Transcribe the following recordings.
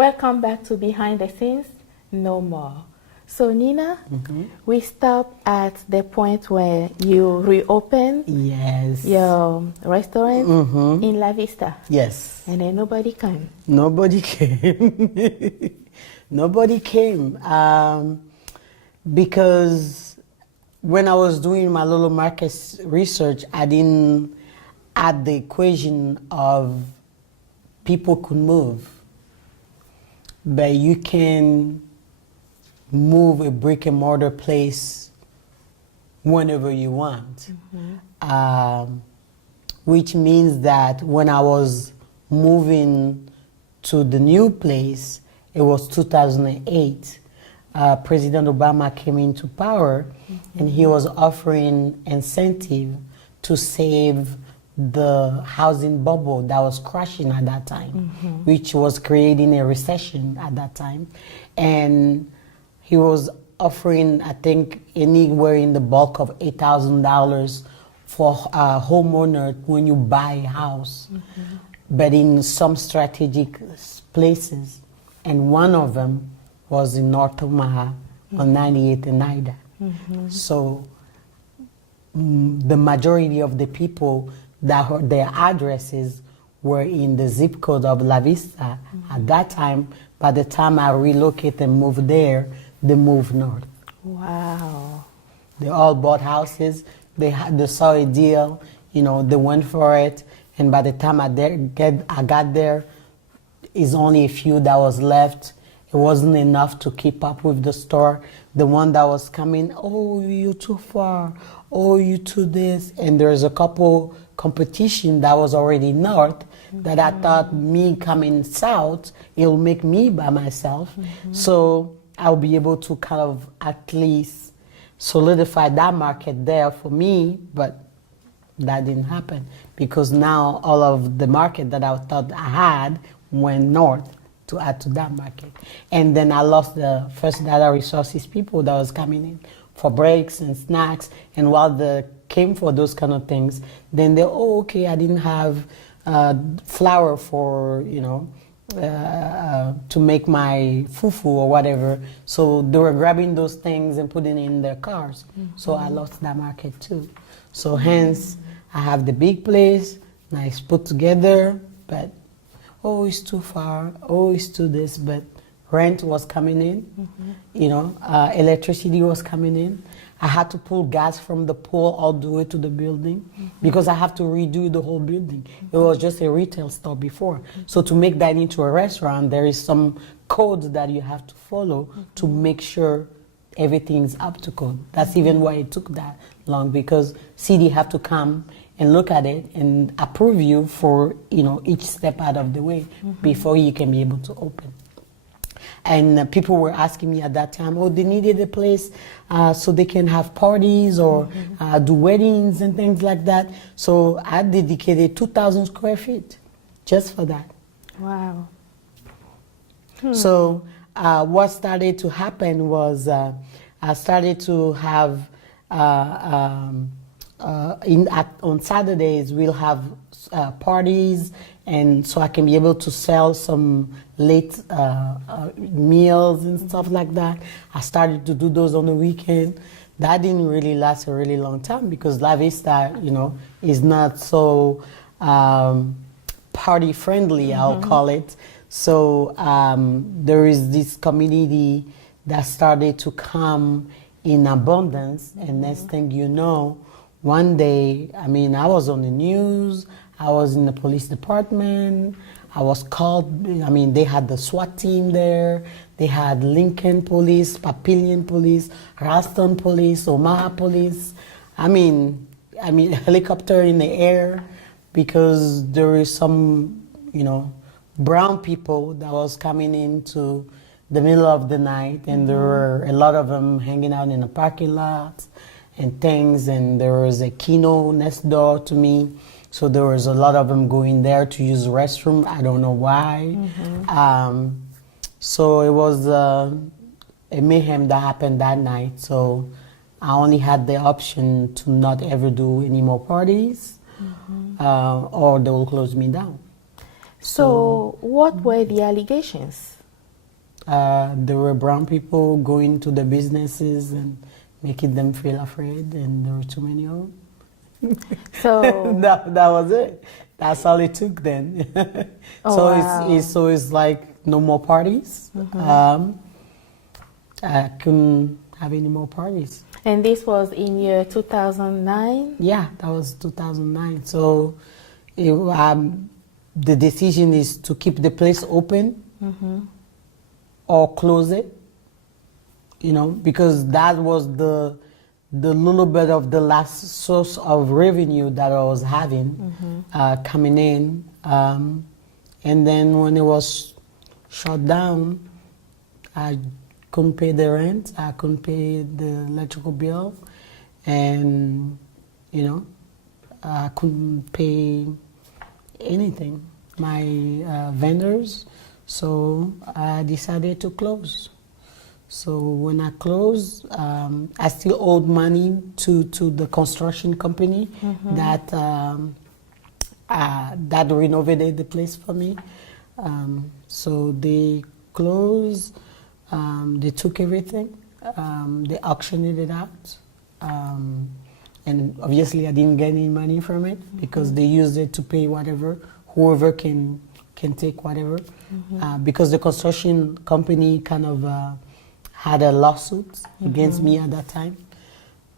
Welcome back to Behind the Scenes, No More. So Nina, we stopped at the point where you reopened your restaurant in La Vista. Yes. And then nobody came. Nobody came. Nobody came. Because when I was doing my little market research, I didn't add the equation of people could move. But you can move a brick and mortar place whenever you want. Which means that when I was moving to the new place, it was 2008. President Obama came into power and he was offering incentive to save the housing bubble that was crashing at that time, which was creating a recession at that time. And he was offering, I think, anywhere in the bulk of $8,000 for a homeowner when you buy a house, but in some strategic places. And one of them was in North Omaha on 98th and Ida. So the majority of the people that their addresses were in the zip code of La Vista at that time. By the time I relocated and moved there, they moved north. Wow. They all bought houses. They saw a deal, you know, they went for it. And by the time I got there, it's only a few that was left. It wasn't enough to keep up with the store. The one that was coming, oh, you too far. Oh, you too this. And there's a couple competition that was already north that I thought me coming south, it'll make me by myself. So I'll be able to kind of at least solidify that market there for me, but that didn't happen because now all of the market that I thought I had went north to add to that market. And then I lost the first data resources people that was coming in for breaks and snacks, and while they came for those kind of things, then they, oh, okay, I didn't have flour for, you know, to make my fufu or whatever. So they were grabbing those things and putting it in their cars. So I lost that market too. So hence, I have the big place, nice put together, but oh, it's too far, oh, it's too this, but rent was coming in, you know, electricity was coming in. I had to pull gas from the pole all the way to the building because I have to redo the whole building. It was just a retail store before. So to make that into a restaurant, there is some code that you have to follow to make sure everything's up to code. That's even why it took that long, because CD have to come and look at it and approve you for, you know, each step out of the way before you can be able to open. And people were asking me at that time, oh, they needed a place so they can have parties or do weddings and things like that. So I dedicated 2,000 square feet just for that. Wow. So what started to happen was I started to have, on Saturdays, we'll have parties, and so I can be able to sell some late meals and stuff like that. I started to do those on the weekend. That didn't really last a really long time because La Vista, you know, is not so party friendly, I'll call it. So there is this community that started to come in abundance, and next thing you know, one day, I mean, I was on the news, I was in the police department, I was called, I mean, they had the SWAT team there, they had Lincoln police, Papillion police, Ralston police, Omaha police, I mean, helicopter in the air, because there is some, you know, brown people that was coming into the middle of the night, and there were a lot of them hanging out in the parking lot and things, and there was a Kino next door to me, so there was a lot of them going there to use the restroom. I don't know why. So it was a mayhem that happened that night, so I only had the option to not ever do any more parties, or they will close me down. So what were the allegations? There were brown people going to the businesses and making them feel afraid, and there were too many of them. So that was it. That's all it took then. Oh, so wow. it's like no more parties. I couldn't have any more parties. And this was in year 2009? Yeah, that was 2009. So the decision is to keep the place open or close it, you know, because that was the little bit of the last source of revenue that I was having coming in. And then when it was shut down, I couldn't pay the rent, I couldn't pay the electrical bill, and, you know, I couldn't pay anything, my vendors, so I decided to close. So when I closed, I still owed money to the construction company that that renovated the place for me. So they closed. They took everything. They auctioned it out. And obviously I didn't get any money from it because they used it to pay whatever, whoever can take whatever. Because the construction company kind of had a lawsuit against me at that time.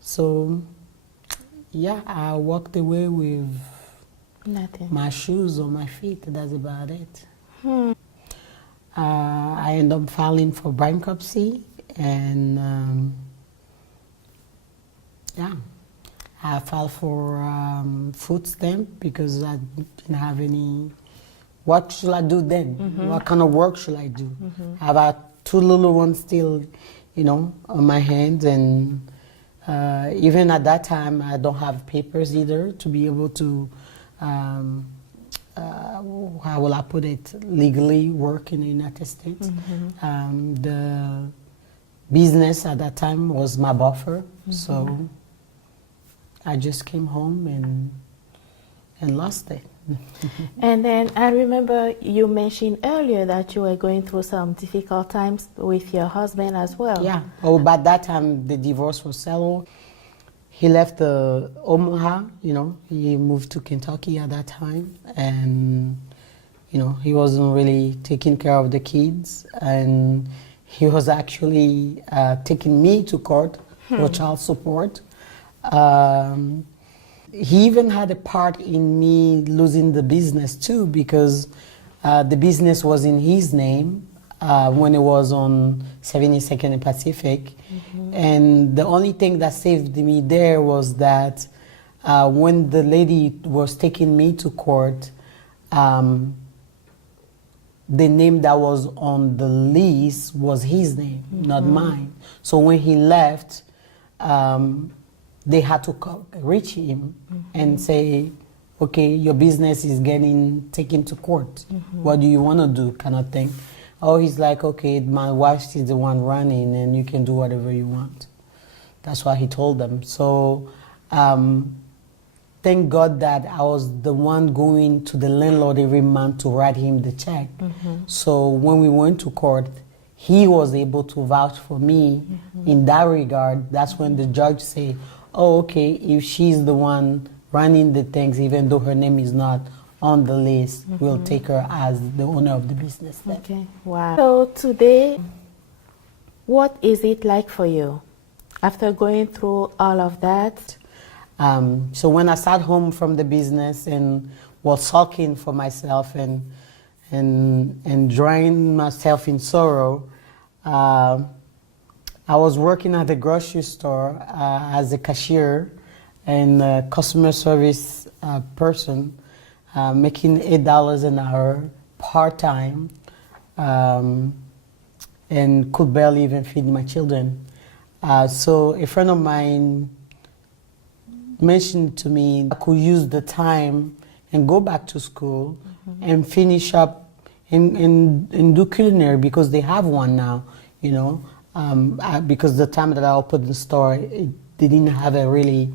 So yeah, I walked away with Nothing. my shoes on my feet. That's about it. I ended up filing for bankruptcy, and yeah, I filed for food stamp because I didn't have any. What should I do then? What kind of work should I do? I have two little ones still, you know, on my hands, and even at that time, I don't have papers either to be able to. How will I put it, legally work in the United States. The business at that time was my buffer, so I just came home and lost it. And then I remember you mentioned earlier that you were going through some difficult times with your husband as well. Yeah, oh, by that time the divorce was settled. He left Omaha, you know, he moved to Kentucky at that time, and, you know, he wasn't really taking care of the kids, and he was actually taking me to court for child support. He even had a part in me losing the business too, because the business was in his name when it was on 72nd and Pacific. And the only thing that saved me there was that when the lady was taking me to court, the name that was on the lease was his name, not mine. So when he left, they had to reach him and say, okay, your business is getting taken to court. What do you want to do, kind of thing. Oh, he's like, okay, my wife is the one running and you can do whatever you want. That's what he told them. So thank God that I was the one going to the landlord every month to write him the check. So when we went to court, he was able to vouch for me in that regard. That's when the judge said, oh, okay, if she's the one running the things, even though her name is not on the list, we'll take her as the owner of the business then. Okay, wow. So today, what is it like for you after going through all of that? So when I sat home from the business and was sulking for myself and drawing myself in sorrow, I was working at the grocery store as a cashier and a customer service person, making $8 an hour part-time, and could barely even feed my children. So a friend of mine mentioned to me I could use the time and go back to school and finish up and do culinary, because they have one now, you know. Because the time that I opened the store, they didn't have a really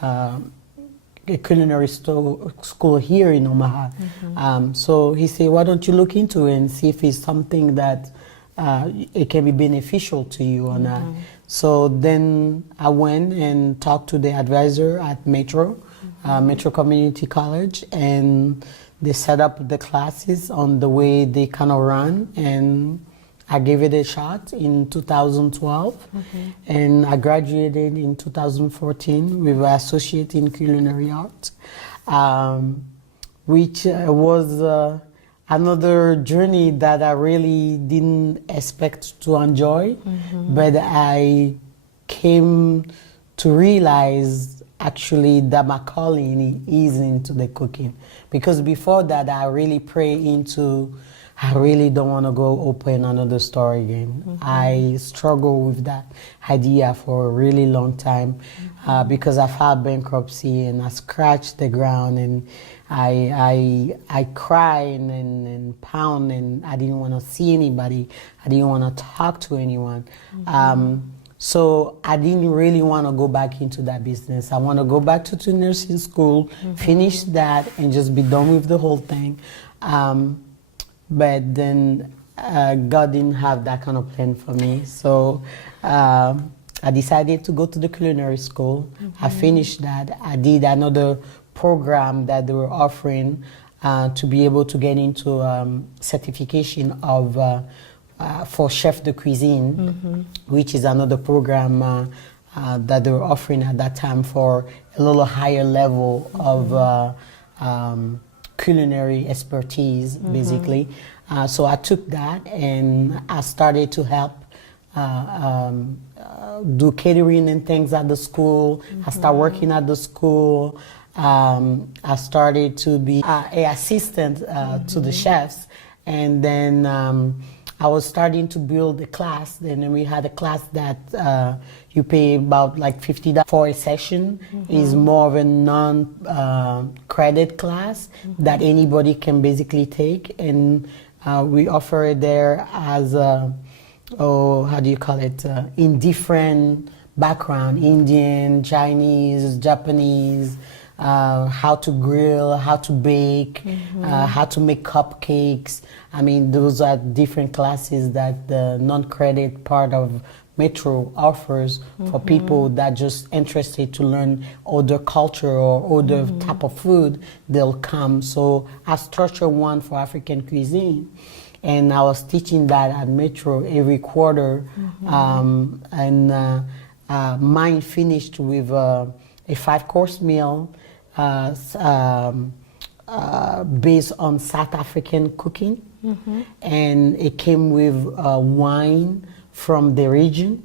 a culinary school here in Omaha. So he said, why don't you look into it and see if it's something that it can be beneficial to you or not. So then I went and talked to the advisor at Metro, Metro Community College, and they set up the classes on the way they kind of run, and I gave it a shot in 2012, and I graduated in 2014 with an associate in culinary arts, which was another journey that I really didn't expect to enjoy, but I came to realize actually that my calling is into the cooking. Because before that, I really pray into, I really don't want to go open another store again. I struggle with that idea for a really long time because I filed bankruptcy and I scratched the ground and I cried and pound and I didn't want to see anybody. I didn't want to talk to anyone. So I didn't really want to go back into that business. I want to go back to nursing school, finish that, and just be done with the whole thing. But then God didn't have that kind of plan for me. So I decided to go to the culinary school. I finished that. I did another program that they were offering to be able to get into certification of for chef de cuisine, which is another program that they were offering at that time for a little higher level of culinary expertise, basically. So I took that and I started to help do catering and things at the school. I started working at the school. I started to be an assistant to the chefs, and then I was starting to build a class. And then we had a class that you pay about like $50 for a session. Is more of a non-credit class that anybody can basically take, and we offer it there as how do you call it? In different background: Indian, Chinese, Japanese. How to grill, how to bake, how to make cupcakes. I mean, those are different classes that the non-credit part of Metro offers for people that just interested to learn other culture or other type of food. They'll come. So I structured one for African cuisine, and I was teaching that at Metro every quarter. And mine finished with a 5-course meal. Based on South African cooking, and it came with wine from the region.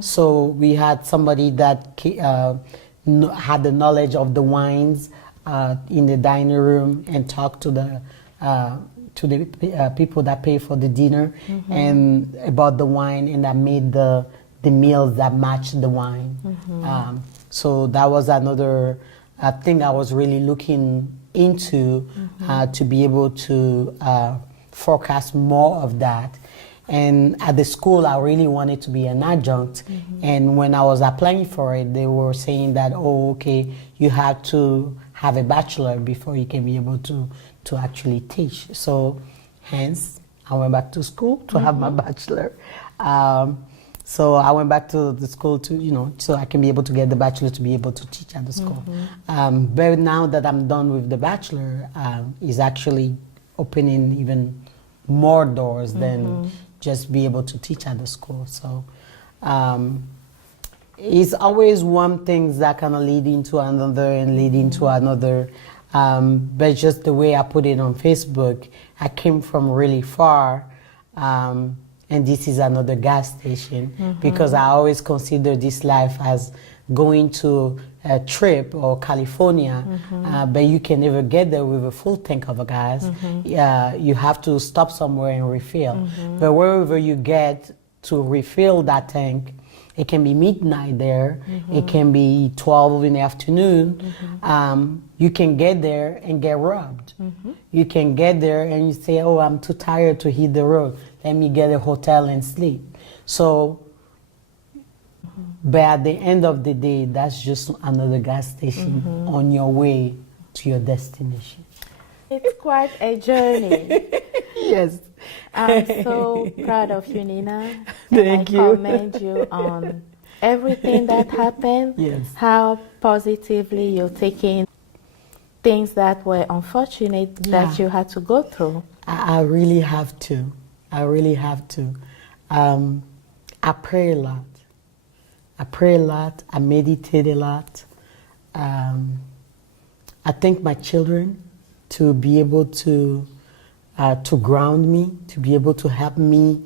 So we had somebody that had the knowledge of the wines in the dining room and talked to the people that pay for the dinner and about the wine, and that made the meals that matched the wine. So that was another thing I was really looking into to be able to forecast more of that. And at the school, I really wanted to be an adjunct. And when I was applying for it, they were saying that, oh, okay, you have to have a bachelor before you can be able to actually teach. So hence, I went back to school to have my bachelor. So I went back to the school to, so I can be able to get the bachelor to be able to teach at the school. But now that I'm done with the bachelor, is actually opening even more doors than just be able to teach at the school. So it's always one thing that kind of lead into another and lead into another. But just the way I put it on Facebook, I came from really far. And this is another gas station, because I always consider this life as going to a trip or California, but you can never get there with a full tank of gas. You have to stop somewhere and refill. But wherever you get to refill that tank, it can be midnight there, it can be 12 in the afternoon. You can get there and get robbed. You can get there and you say, oh, I'm too tired to hit the road. Let me get a hotel and sleep. So, but at the end of the day, that's just another gas station on your way to your destination. It's quite a journey. Yes. I'm so proud of you, Nina. Thank you. I commend you on everything that happened. Yes. How positively you're taking things that were unfortunate that you had to go through. I really have to. I really have to. I pray a lot. I pray a lot. I meditate a lot. I thank my children to be able to ground me, to be able to help me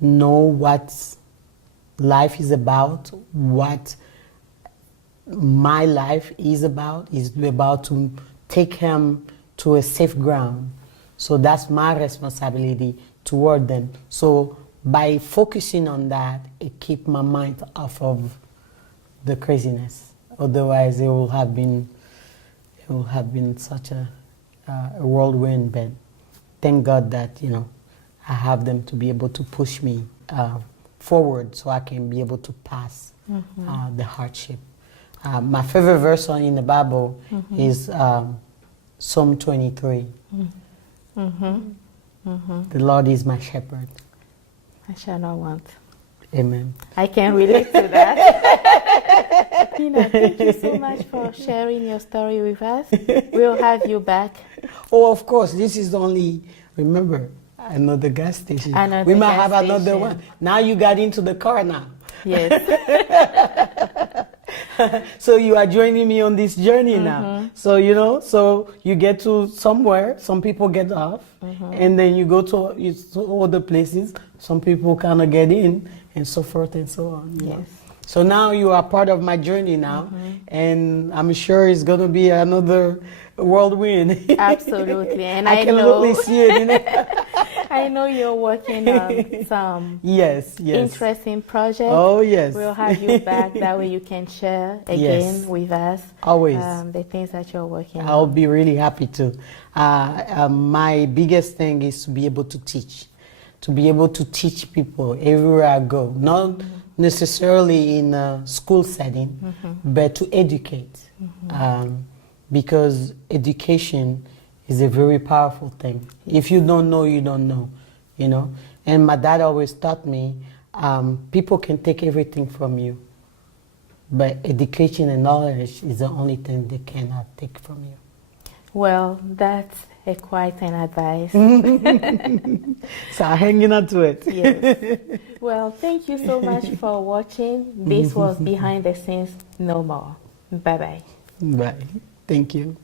know what life is about, what my life is about to take him to a safe ground. So that's my responsibility toward them. So by focusing on that, it keeps my mind off of the craziness. Otherwise, it will have been such a whirlwind. But thank God that I have them to be able to push me forward, so I can be able to pass the hardship. My favorite verse in the Bible is Psalm 23. The Lord is my shepherd. I shall not want. Amen. I can relate to that. Tina, thank you so much for sharing your story with us. We'll have you back. Oh, of course. This is only, remember, another gas station. We might have another one. Now you got into the car now. Yes. So you are joining me on this journey now. So, so you get to somewhere, some people get off, and then you go to other places, some people kind of get in, and so forth and so on. Yes. So now you are part of my journey now, and I'm sure it's going to be another whirlwind. Absolutely. And I can literally see it. I know you're working on some yes. interesting projects. Oh, yes. We'll have you back. That way you can share again with us. Always. The things that you're working on. I'll be really happy to. My biggest thing is to be able to teach. To be able to teach people everywhere I go. Not necessarily in a school setting, but to educate. Because education is a very powerful thing. If you don't know, you don't know, And my dad always taught me, people can take everything from you, but education and knowledge is the only thing they cannot take from you. Well, that's quite an advice. So I'm hanging on to it. Yes. Well, thank you so much for watching. This was Behind the Scenes No More. Bye-bye. Bye. Thank you.